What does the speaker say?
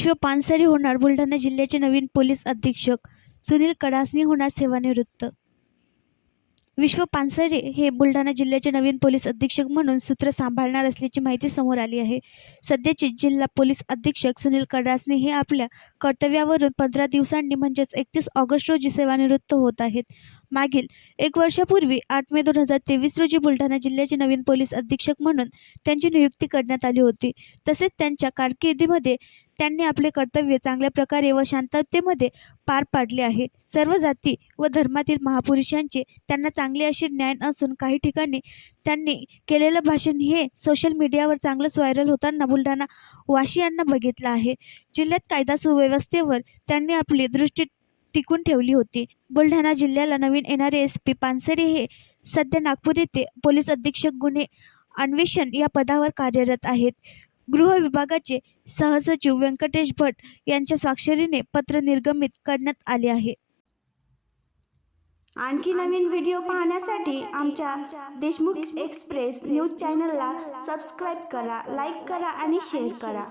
विश्व पानसरे होणार बुलढाणा जिल्ह्याचे नवीन पोलीस अधीक्षक. सुनील कडासनी होणार सेवानिवृत्त. विश्व पानसरे हे बुलढाणा जिल्ह्याचे नवीन पोलीस अधीक्षक म्हणून सूत्र सांभाळणार असल्याची माहिती समोर आली आहे. सध्याचे जिल्हा पोलीस अधीक्षक सुनील कडासनी हे आपल्या कर्तव्यावरून 15 दिवसांनी म्हणजेच 31 ऑगस्ट रोजी सेवानिवृत्त होत आहेत. मागील 1 वर्षापूर्वी 8 मे 2023 रोजी बुलढाणा जिल्ह्याचे नवीन पोलीस अधीक्षक म्हणून त्यांची नियुक्ती करण्यात आली होती. तसेच त्यांच्या कारकिर्दीमध्ये त्यांनी आपले कर्तव्य चांगल्या प्रकारे व शांततेमध्ये पार पाडले आहे. सर्व जाती व धर्मातील महापुरुषांचे त्यांना चांगले असे ज्ञान असून काही ठिकाणी त्यांनी केलेलं भाषण हे सोशल मीडियावर चांगलंच व्हायरल होताना बुलढाणा वासियांना बघितलं आहे. जिल्ह्यात कायदा सुव्यवस्थेवर त्यांनी आपली दृष्टी टिकून ठेवली होती. बुलढाणा जिल्ह्याला नवीन येणारे SP पानसरे हे सध्या नागपूर येथे पोलीस अधीक्षक गुन्हे अन्वेषण या पदावर कार्यरत आहेत. गृह विभागाचे सहसचिव व्यंकटेश भट यांच्या स्वाक्षरीने पत्र निर्गमित करण्यात आले आहे. आणखी नवीन व्हिडिओ पाहण्यासाठी आमच्या देशमुख एक्सप्रेस न्यूज चॅनलला सबस्क्राईब करा, लाईक करा आणि शेअर करा.